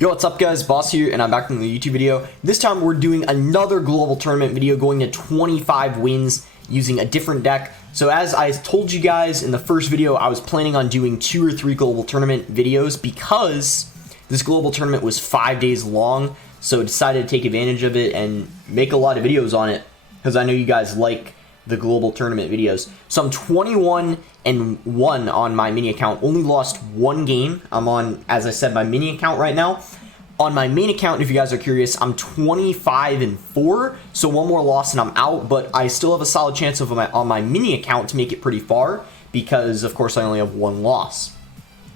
Yo, what's up guys, Boss here, and I'm back from the YouTube video. This time we're doing another global tournament video going to 25 wins using a different deck. So as I told you guys in the first video, I was planning on doing 2 or 3 global tournament videos because this global tournament was 5 days long. So I decided to take advantage of it and make a lot of videos on it because I know you guys like the global tournament videos. So I'm 21-1 on my mini account. Only lost 1 game. I'm on, as I said, my mini account right now. On my main account, if you guys are curious, I'm 25-4. So 1 more loss and I'm out, but I still have a solid chance of on my mini account to make it pretty far because, of course, I only have 1 loss.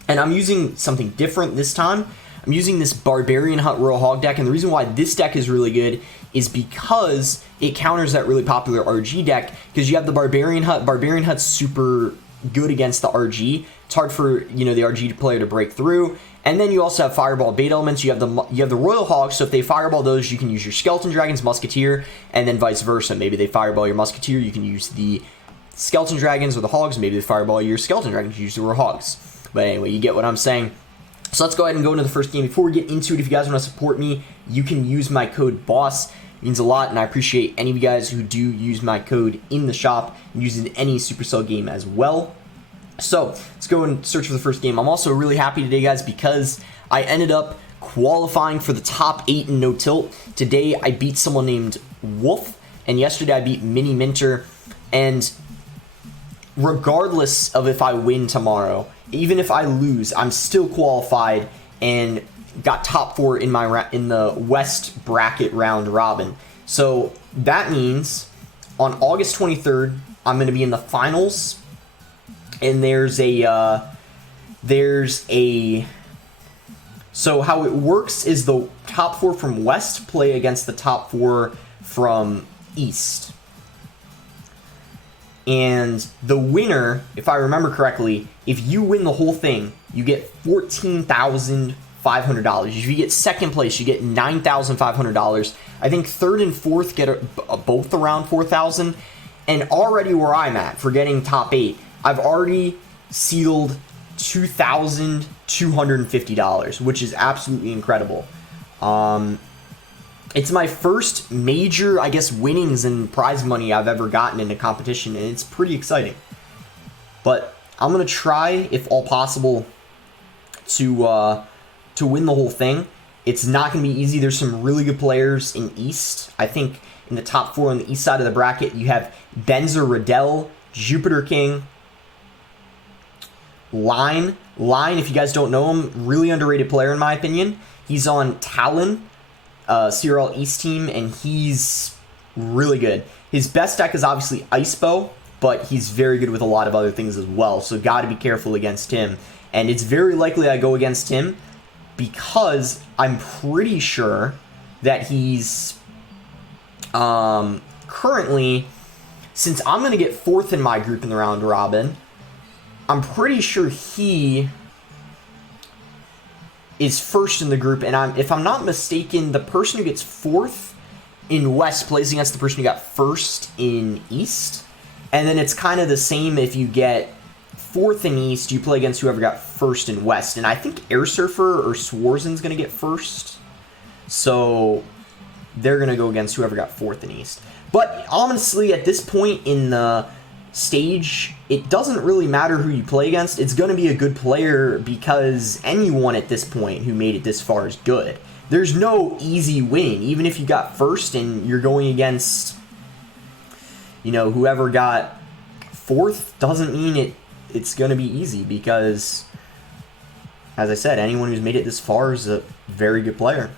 And I'm using something different this time. I'm using this Barbarian Hut Royal Hog deck, and the reason why this deck is really good is because it counters that really popular RG deck, because you have the Barbarian Hut. Barbarian Hut's super good against the RG. It's hard for, you know, the RG player to break through. And then you also have Fireball bait elements. You have the Royal Hog, so if they Fireball those, you can use your Skeleton Dragons, Musketeer, and then vice versa. Maybe they Fireball your Musketeer, you can use the Skeleton Dragons or the Hogs. Maybe they Fireball your Skeleton Dragons, you use the Royal Hogs. But anyway, you get what I'm saying. So let's go ahead and go into the first game. Before we get into it, if you guys want to support me, you can use my code BOSS. It means a lot, and I appreciate any of you guys who do use my code in the shop and use it in any Supercell game as well. So let's go and search for the first game. I'm also really happy today, guys, because I ended up qualifying for the top 8 in No Tilt. Today I beat someone named Wolf, and yesterday I beat Mini Minter. And regardless of if I win tomorrow, even if I lose, I'm still qualified and got top 4 in the West bracket round robin. So that means on August 23rd, I'm going to be in the finals. And so how it works is the top 4 from West play against the top 4 from East. And the winner, if I remember correctly, if you win the whole thing, you get $14,500. If you get second place, you get $9,500. I think third and fourth get both around $4,000. And already where I'm at for getting top 8, I've already sealed $2,250, which is absolutely incredible. It's my first major, I guess, winnings and prize money I've ever gotten in a competition, and it's pretty exciting. But I'm going to try, if all possible, to win the whole thing. It's not going to be easy. There's some really good players in East. I think in the top 4 on the East side of the bracket, you have Benzer Riddell, Jupiter King, Line, if you guys don't know him, really underrated player in my opinion. He's on Talon, CRL East team, and he's really good. His best deck is obviously Ice Bow, but he's very good with a lot of other things as well, so got to be careful against him. And it's very likely I go against him because I'm pretty sure that he's currently, since I'm going to get 4th in my group in the round robin, I'm pretty sure he is 1st in the group, and if I'm not mistaken, the person who gets 4th in West plays against the person who got 1st in East, and then it's kind of the same if you get 4th in East, you play against whoever got 1st in West, and I think Air Surfer or Swarzen's going to get 1st, so they're going to go against whoever got 4th in East. But honestly, at this point in the stage, it doesn't really matter who you play against. It's going to be a good player because anyone at this point who made it this far is good. There's no easy win. Even if you got 1st and you're going against, you know, whoever got 4th, doesn't mean it's going to be easy because, as I said, anyone who's made it this far is a very good player.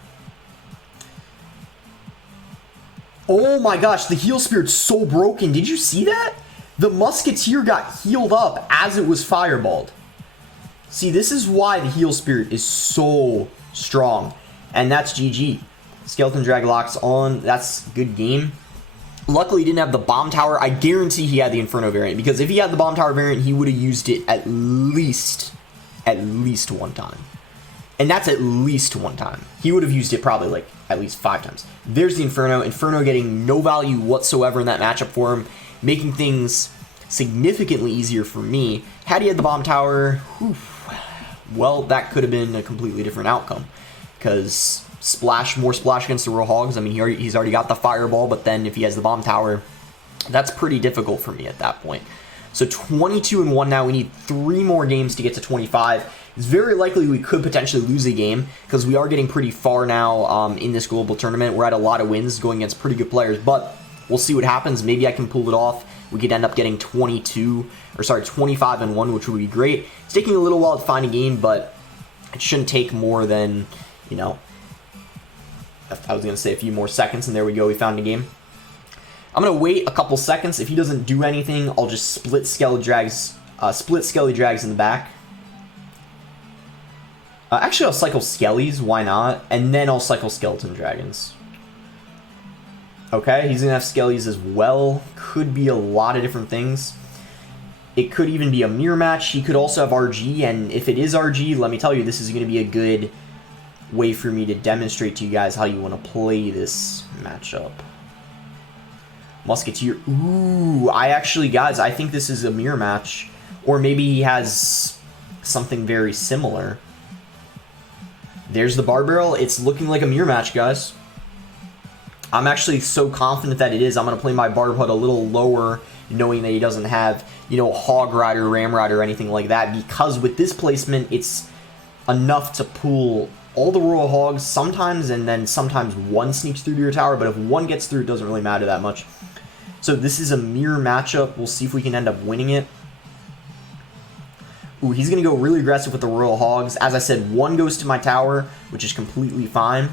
Oh my gosh, the Heal Spirit's so broken. Did you see that? The Musketeer got healed up as it was fireballed. See, this is why the Heal Spirit is so strong. And that's GG. Skeleton Drag locks on. That's a good game. Luckily, he didn't have the Bomb Tower. I guarantee he had the Inferno variant, because if he had the Bomb Tower variant, he would have used it at least 1 time. And that's at least 1 time. He would have used it probably like at least 5 times. There's the Inferno. Inferno getting no value whatsoever in that matchup for him, making things significantly easier for me. Had he had the Bomb Tower, well, that could have been a completely different outcome. because more splash against the Royal Hogs. I mean, he's already got the fireball, but then if he has the bomb tower, that's pretty difficult for me at that point. So 22-1 now. We need 3 more games to get to 25. It's very likely we could potentially lose a game because we are getting pretty far now in this global tournament. We're at a lot of wins going against pretty good players, but we'll see what happens. Maybe I can pull it off. We could end up getting 25-1, which would be great. It's taking a little while to find a game, but it shouldn't take more than, you know, I was going to say a few more seconds, and there we go. We found a game. I'm going to wait a couple seconds. If he doesn't do anything, I'll just split Skelly Drags in the back. Actually, I'll cycle Skellies. Why not? And then I'll cycle Skeleton Dragons. Okay, he's going to have Skellies as well. Could be a lot of different things. It could even be a mirror match. He could also have RG, and if it is RG, let me tell you, this is going to be a good way for me to demonstrate to you guys how you want to play this matchup. Musketeer. Ooh, guys, I think this is a mirror match. Or maybe he has something very similar. There's the bar barrel. It's looking like a mirror match, guys. I'm actually so confident that it is. I'm going to play my barb hut a little lower, knowing that he doesn't have, you know, hog rider, ram rider, or anything like that. Because with this placement, it's enough to pull all the Royal Hogs sometimes, and then sometimes one sneaks through to your tower. But if one gets through, it doesn't really matter that much. So this is a mirror matchup. We'll see if we can end up winning it. Ooh, he's going to go really aggressive with the Royal Hogs. As I said, one goes to my tower, which is completely fine.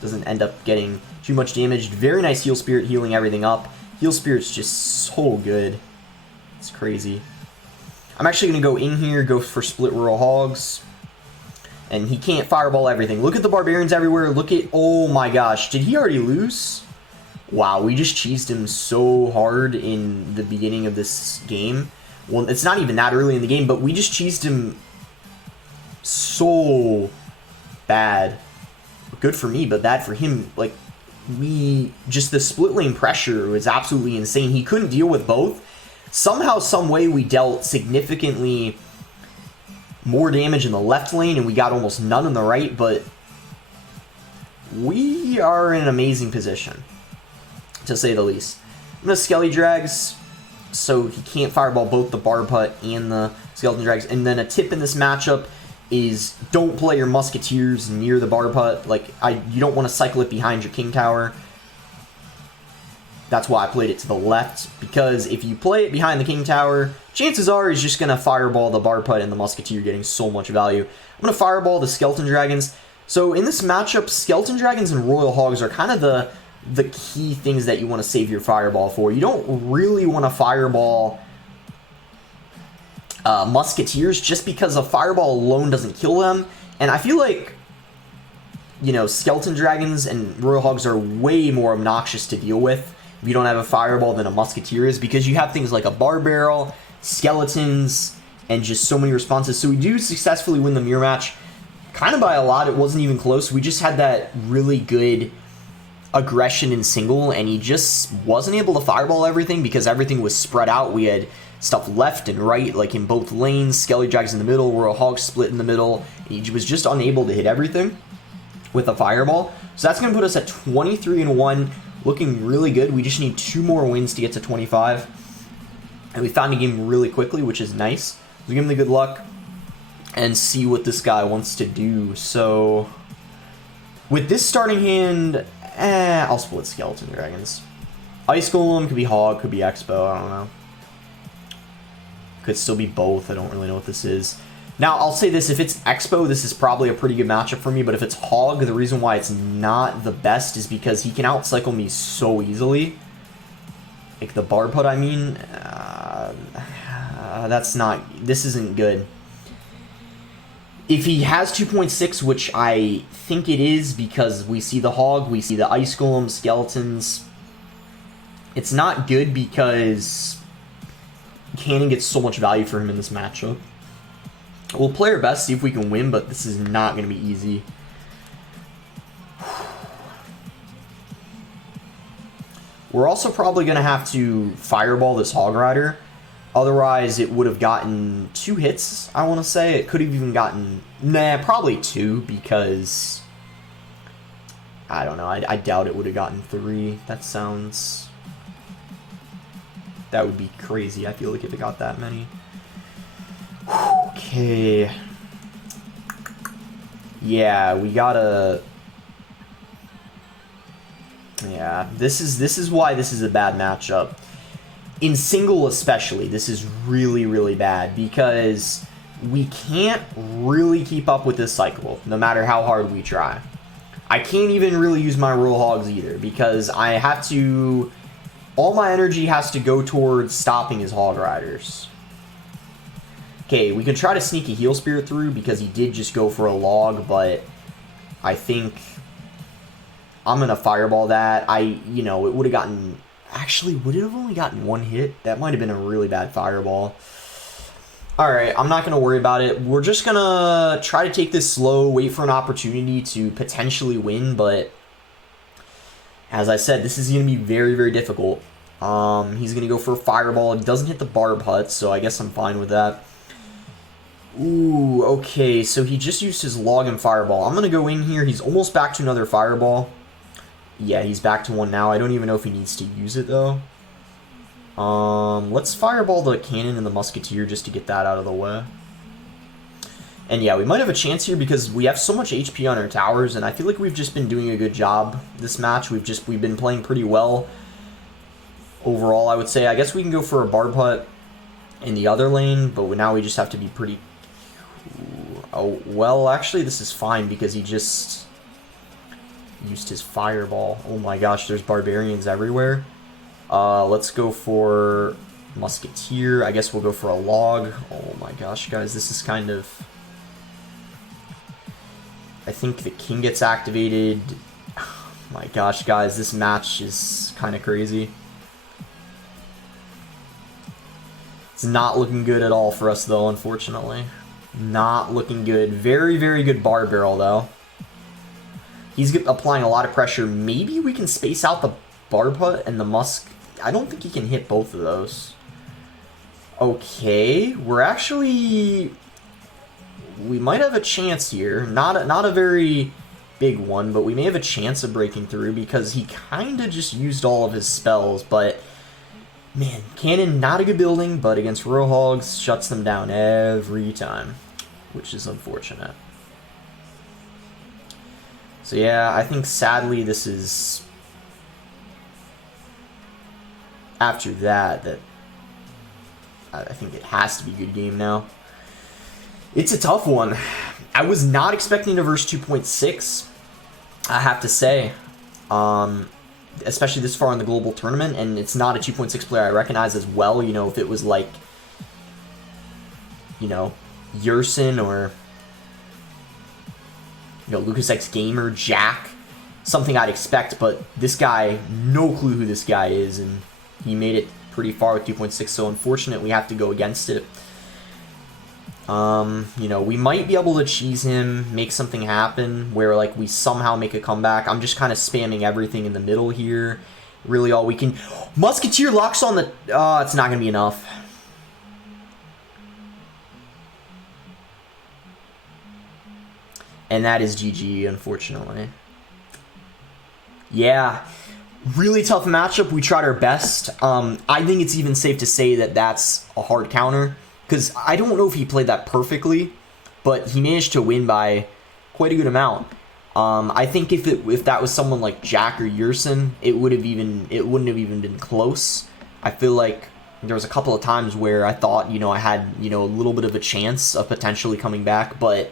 Doesn't end up getting too much damage. Very nice Heal Spirit, healing everything up. Heal Spirit's just so good. It's crazy. I'm actually going to go in here, go for split Royal Hogs. And he can't fireball everything. Look at the Barbarians everywhere. Look at... Oh my gosh. Did he already lose? Wow, we just cheesed him so hard in the beginning of this game. Well, it's not even that early in the game, but we just cheesed him so bad. Good for me, but bad for him. Like, the split lane pressure was absolutely insane. He couldn't deal with both. Somehow, some way, we dealt significantly more damage in the left lane, and we got almost none in the right, but we are in an amazing position, to say the least. I'm going to Skelly Drags, so he can't fireball both the Barb Hut and the Skeleton Drags. And then a tip in this matchup is don't play your Musketeers near the Barb Hut. Like, you don't want to cycle it behind your King Tower. That's why I played it to the left, because if you play it behind the King Tower, chances are he's just going to fireball the Barb Hut and the Musketeer, getting so much value. I'm going to fireball the Skeleton Dragons. So in this matchup, Skeleton Dragons and Royal Hogs are kind of the key things that you want to save your fireball for. You don't really want to fireball Musketeers just because a fireball alone doesn't kill them. And I feel like, you know, Skeleton Dragons and Royal Hogs are way more obnoxious to deal with if you don't have a fireball than a Musketeer is, because you have things like a bar barrel, skeletons, and just so many responses. So we do successfully win the mirror match, kind of by a lot. It wasn't even close. We just had that really good aggression in single, and he just wasn't able to fireball everything because everything was spread out. We had stuff left and right, like in both lanes, Skelly Drags in the middle, Royal Hogs split in the middle. He was just unable to hit everything with a fireball. So that's going to put us at 23-1, looking really good. We just need 2 more wins to get to 25. And we found a game really quickly, which is nice. So give him the good luck and see what this guy wants to do. So with this starting hand, I'll split Skeleton Dragons. Ice Golem could be Hog, could be Expo, I don't know. Could still be both, I don't really know what this is. Now, I'll say this, if it's Expo, this is probably a pretty good matchup for me, but if it's Hog, the reason why it's not the best is because he can outcycle me so easily. Like the Barb Hut, I mean. This isn't good. If he has 2.6, which I think it is because we see the Hog, we see the Ice Golem, Skeletons, it's not good because Cannon gets so much value for him in this matchup. We'll play our best, see if we can win, but this is not going to be easy. We're also probably going to have to fireball this Hog Rider. Otherwise, it would have gotten 2 hits, I want to say. It could have even gotten... Nah, probably 2, because I don't know. I doubt it would have gotten 3. That would be crazy, I feel like, if it got that many. Okay. Yeah, we gotta... Yeah, this is why this is a bad matchup. In single especially, this is really, really bad, because we can't really keep up with this cycle, no matter how hard we try. I can't even really use my Royal Hogs either, because I have to... All my energy has to go towards stopping his Hog Riders. Okay, we can try to sneak a Heal Spirit through, because he did just go for a log, but I think I'm going to Fireball that. You know, it would have gotten... Actually, would it have only gotten 1 hit? That might have been a really bad Fireball. Alright, I'm not going to worry about it. We're just going to try to take this slow, wait for an opportunity to potentially win, but as I said, this is going to be very, very difficult. He's going to go for a Fireball. He doesn't hit the Barb Hut, so I guess I'm fine with that. Ooh, okay, so he just used his Log and Fireball. I'm going to go in here. He's almost back to another Fireball. Yeah, he's back to 1 now. I don't even know if he needs to use it, though. Let's Fireball the Cannon and the Musketeer just to get that out of the way. And yeah, we might have a chance here because we have so much HP on our towers, and I feel like we've just been doing a good job this match. We've been playing pretty well overall, I would say. I guess we can go for a Barb Hut in the other lane, but now we just have to be pretty... Oh, well, actually, this is fine because he just used his Fireball. Oh my gosh, there's Barbarians everywhere. Let's go for Musketeer. I guess we'll go for a Log. Oh my gosh, guys, this is kind of... I think the King gets activated. Oh my gosh, guys, this match is kind of crazy. It's not looking good at all for us, though, unfortunately. Not looking good. Very, very good Barb Barrel, though. He's applying a lot of pressure. Maybe we can space out the Barb Hut and the Musk. I don't think he can hit both of those. Okay, we're actually... We might have a chance here. Not a very big one, but we may have a chance of breaking through because he kind of just used all of his spells. But, man, Cannon, not a good building, but against Royal Hogs, shuts them down every time, which is unfortunate. So, yeah, I think, sadly, this is... After that I think it has to be a good game now. It's a tough one. I was not expecting to verse 2.6, I have to say. Especially this far in the global tournament, and it's not a 2.6 player I recognize as well. You know, if it was like, you know, Yersin or, you know, Lucas X Gamer, Jack, something I'd expect, but this guy, no clue who this guy is, and he made it pretty far with 2.6, so unfortunate we have to go against it. You know, we might be able to cheese him, make something happen where, like, we somehow make a comeback. I'm just kind of spamming everything in the middle here. Really all we can... Musketeer locks on the... it's not going to be enough. And that is GG, unfortunately. Yeah. Really tough matchup. We tried our best. I think it's even safe to say that that's a hard counter. Because I don't know if he played that perfectly, but he managed to win by quite a good amount. I think if that was someone like Jack or Yersin, it wouldn't have even been close. I feel like there was a couple of times where I thought, you know, I had, you know, a little bit of a chance of potentially coming back, but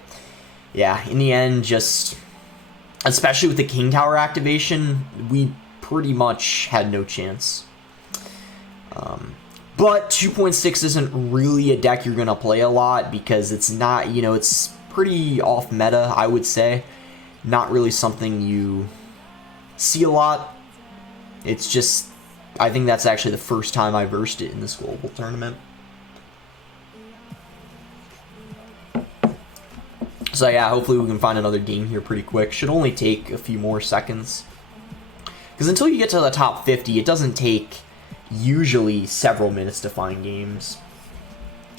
yeah, in the end, just especially with the King Tower activation, we pretty much had no chance. But 2.6 isn't really a deck you're going to play a lot because it's not, you know, it's pretty off meta, I would say. Not really something you see a lot. It's just, I think that's actually the first time I versed it in this global tournament. So yeah, hopefully we can find another game here pretty quick. Should only take a few more seconds. Because until you get to the top 50, it doesn't take... usually several minutes to find games,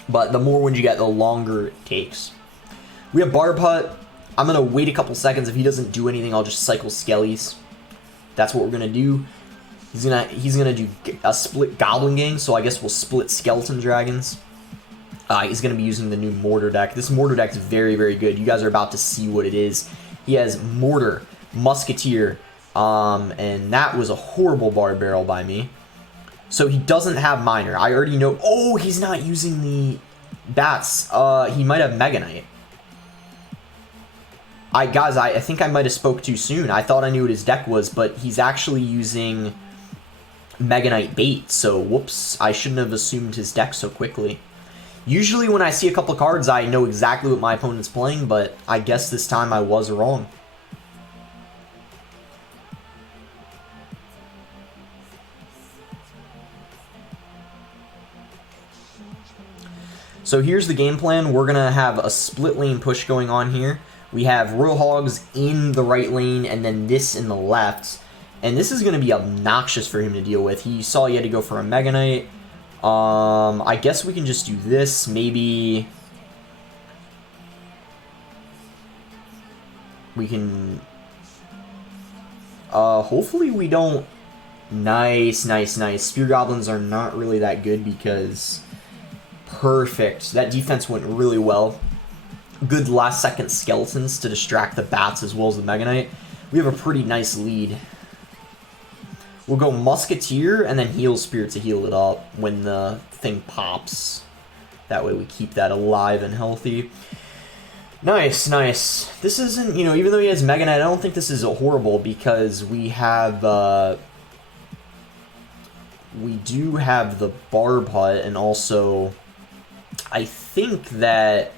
but the more wins you get, the longer it takes. We have Barb Hut. I'm going to wait a couple seconds. If he doesn't do anything, I'll just cycle Skellies. That's what we're going to do. He's gonna do a split Goblin Gang, so I guess we'll split Skeleton Dragons. He's going to be using the new Mortar deck. This Mortar deck is very, very good. You guys are about to see what it is. He has Mortar, Musketeer, and that was a horrible Barb Barrel by me. So he doesn't have Miner. I already know. Oh, he's not using the Bats. He might have Mega Knight. Guys, I think I might have spoke too soon. I thought I knew what his deck was, but he's actually using Mega Knight Bait. So, whoops. I shouldn't have assumed his deck so quickly. Usually when I see a couple cards, I know exactly what my opponent's playing, but I guess this time I was wrong. So here's the game plan. We're going to have a split lane push going on here. We have Royal Hogs in the right lane and then this in the left. And this is going to be obnoxious for him to deal with. He saw he had to go for a Mega Knight. I guess we can just do this. Maybe we can... hopefully we don't... Nice, nice, nice. Spear Goblins are not really that good because... Perfect. That defense went really well. Good last second Skeletons to distract the Bats as well as the Mega Knight. We have a pretty nice lead. We'll go Musketeer and then Heal Spirit to heal it up when the thing pops. That way we keep that alive and healthy. Nice, nice. This isn't, you know, even though he has Mega Knight, I don't think this is horrible because we have, we do have the Barb Hut and also I think that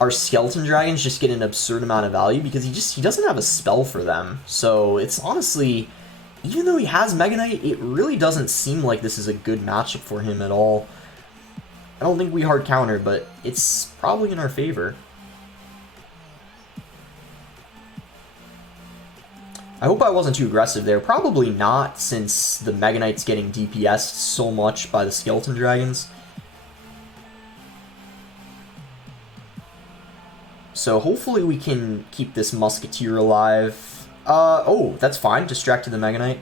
our Skeleton Dragons just get an absurd amount of value because he doesn't have a spell for them. So it's honestly... Even though he has Mega Knight, it really doesn't seem like this is a good matchup for him at all. I don't think we hard counter, but it's probably in our favor. I hope I wasn't too aggressive there. Probably not, since the Mega Knight's getting DPS'd so much by the Skeleton Dragons. So hopefully we can keep this Musketeer alive. Oh, that's fine. Distracted the Mega Knight.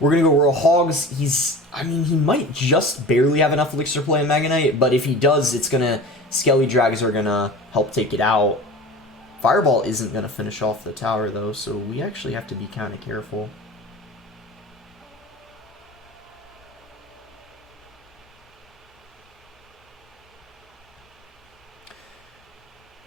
We're going to go Royal Hogs. I mean, he might just barely have enough Elixir to play a Mega Knight, but if he does, it's going to... Skelly Drags are going to help take it out. Fireball isn't going to finish off the tower, though, so we actually have to be kind of careful.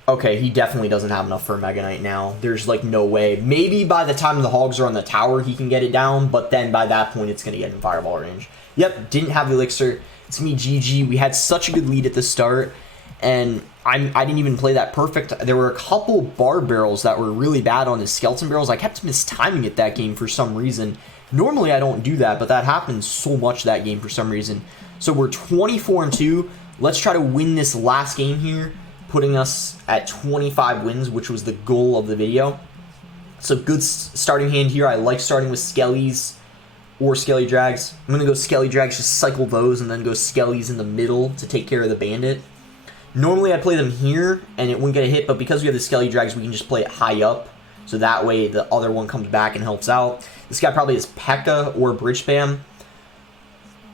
Okay, he definitely doesn't have enough for a Mega Knight now. There's, like, no way. Maybe by the time the Hogs are on the tower, he can get it down, but then by that point, it's going to get in Fireball range. Yep, didn't have the Elixir. It's going to be GG. We had such a good lead at the start, and I didn't even play that perfect. There were a couple Barb Barrels that were really bad on his Skeleton Barrels. I kept mistiming it that game for some reason. Normally, I don't do that, but that happened so much that game for some reason. So we're 24-2. Let's try to win this last game here, putting us at 25 wins, which was the goal of the video. So good starting hand here. I like starting with Skellies or Skelly Drags. I'm going to go Skelly Drags, just cycle those, and then go Skellies in the middle to take care of the Bandit. Normally I'd play them here, and it wouldn't get a hit, but because we have the Skelly Drags, we can just play it high up. So that way the other one comes back and helps out. This guy probably has P.E.K.K.A. or Bridge Spam.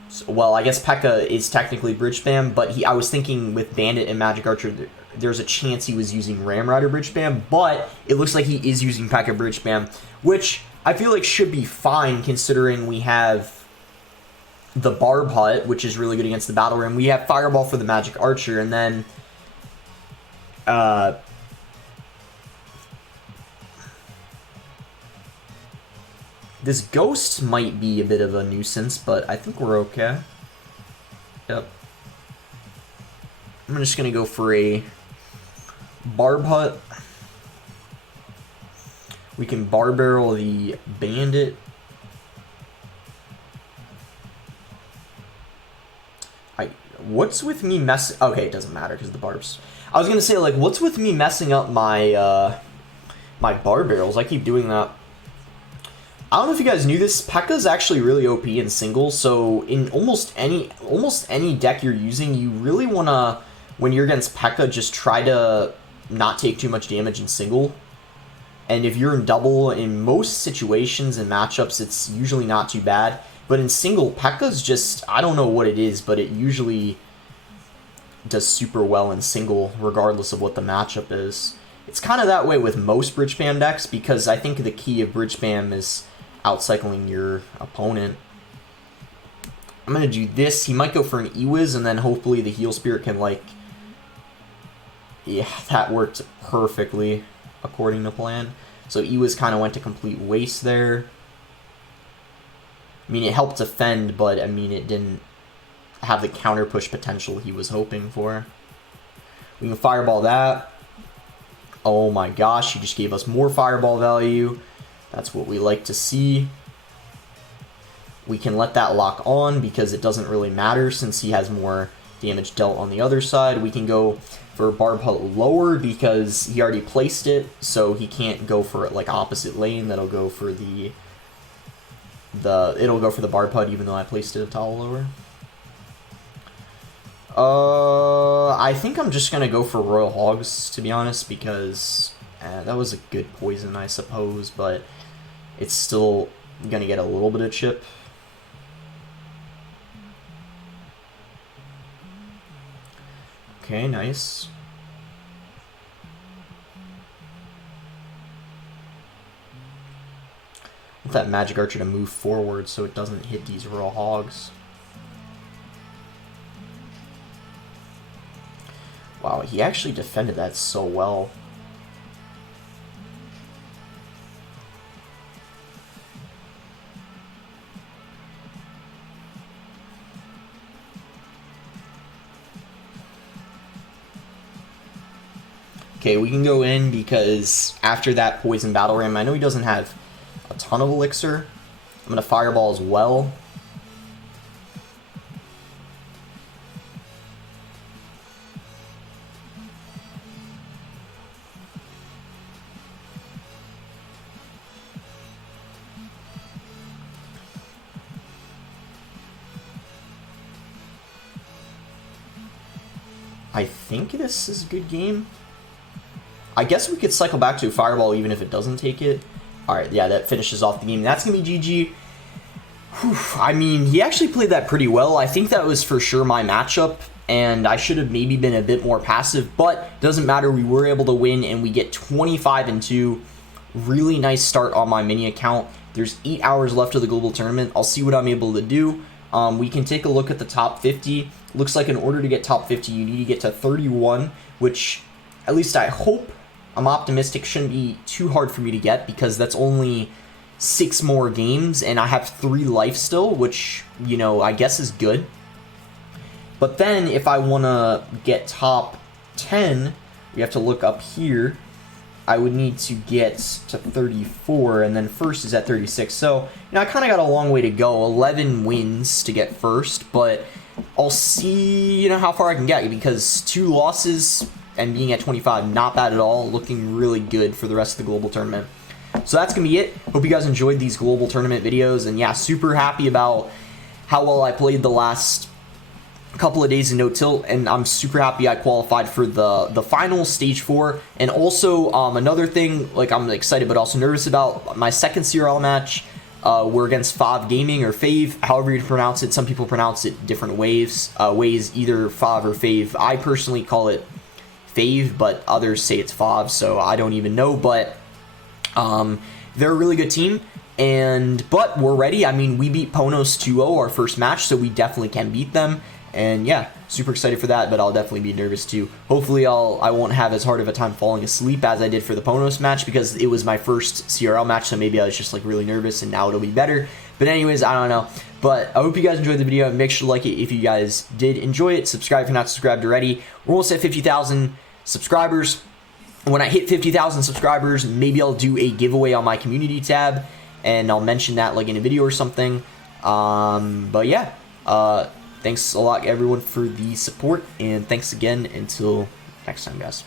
So, well, I guess P.E.K.K.A. is technically Bridge Spam, but I was thinking with Bandit and Magic Archer, there's a chance he was using Ram Rider Bridge Spam, but it looks like he is using P.E.K.K.A. Bridge Spam, which I feel like should be fine considering we have the Barb Hut, which is really good against the Battle Ram. We have Fireball for the Magic Archer, and then this Ghost might be a bit of a nuisance, but I think we're okay. Yep. I'm just going to go for a Barb Hut. We can Barb Barrel the Bandit. What's with me messing... Okay, it doesn't matter because of the barbs. I was going to say, like, what's with me messing up my my Barb Barrels? I keep doing that. I don't know if you guys knew this. P.E.K.K.A. is actually really OP in singles, so in almost any deck you're using, you really want to, when you're against P.E.K.K.A., just try to not take too much damage in single. And if you're in double, in most situations and matchups, it's usually not too bad. But in single, P.E.K.K.A's just, I don't know what it is, but it usually does super well in single, regardless of what the matchup is. It's kind of that way with most bridge spam decks, because I think the key of bridge spam is outcycling your opponent. I'm going to do this. He might go for an E-Wiz, and then hopefully the Heal Spirit can, like... Yeah, that worked perfectly, according to plan. So E-Wiz kind of went to complete waste there. I mean, it helped defend, but, I mean, it didn't have the counter push potential he was hoping for. We can Fireball that. Oh my gosh, he just gave us more Fireball value. That's what we like to see. We can let that lock on because it doesn't really matter since he has more damage dealt on the other side. We can go for Barb lower because he already placed it, so he can't go for it like opposite lane. That'll go for it'll go for the Barb Hut even though I placed it a tile lower. I think I'm just gonna go for Royal Hogs, to be honest, because that was a good poison, I suppose, but it's still gonna get a little bit of chip. Okay, nice. I want that Magic Archer to move forward so it doesn't hit these Royal Hogs. Wow, he actually defended that so well. Okay, we can go in because after that Poison Battle Ram, I know he doesn't have a ton of Elixir. I'm going to Fireball as well. I think this is a good game. I guess we could cycle back to a Fireball even if it doesn't take it. Alright, yeah, that finishes off the game. That's going to be GG. Whew, I mean, he actually played that pretty well. I think that was for sure my matchup, and I should have maybe been a bit more passive, but doesn't matter. We were able to win, and we get 25-2. Really nice start on my mini account. There's 8 hours left of the global tournament. I'll see what I'm able to do. We can take a look at the top 50. Looks like in order to get top 50, you need to get to 31, which, at least I hope, I'm optimistic, shouldn't be too hard for me to get because that's only 6 more games, and I have 3 life still, which, you know, I guess is good. But then, if I want to get top 10, we have to look up here. I would need to get to 34, and then first is at 36. So, you know, I kind of got a long way to go. 11 wins to get first, but I'll see, you know, how far I can get, because 2 losses and being at 25, not bad at all. Looking really good for the rest of the global tournament. So that's going to be it. Hope you guys enjoyed these global tournament videos, and yeah, super happy about how well I played the last couple of days in no tilt, and I'm super happy I qualified for the final stage 4. And also another thing, like, I'm excited but also nervous about my second CRL match. We're against Fav Gaming, or Fave, however you pronounce it. Some people pronounce it different ways, either Fav or Fave. I personally call it Fave, but others say it's Fav, so I don't even know. But they're a really good team, but we're ready. I mean, we beat Ponos 2-0 our first match, so we definitely can beat them. And yeah, super excited for that, but I'll definitely be nervous too. Hopefully I won't have as hard of a time falling asleep as I did for the Ponos match, because it was my first CRL match, so maybe I was just like really nervous, and now it'll be better. But anyways, I don't know. But I hope you guys enjoyed the video. Make sure to like it if you guys did enjoy it. Subscribe if you're not subscribed already. We're almost at 50,000 subscribers. When I hit 50,000 subscribers, maybe I'll do a giveaway on my community tab, and I'll mention that like in a video or something. But yeah, thanks a lot, everyone, for the support, and thanks again. Until next time, guys.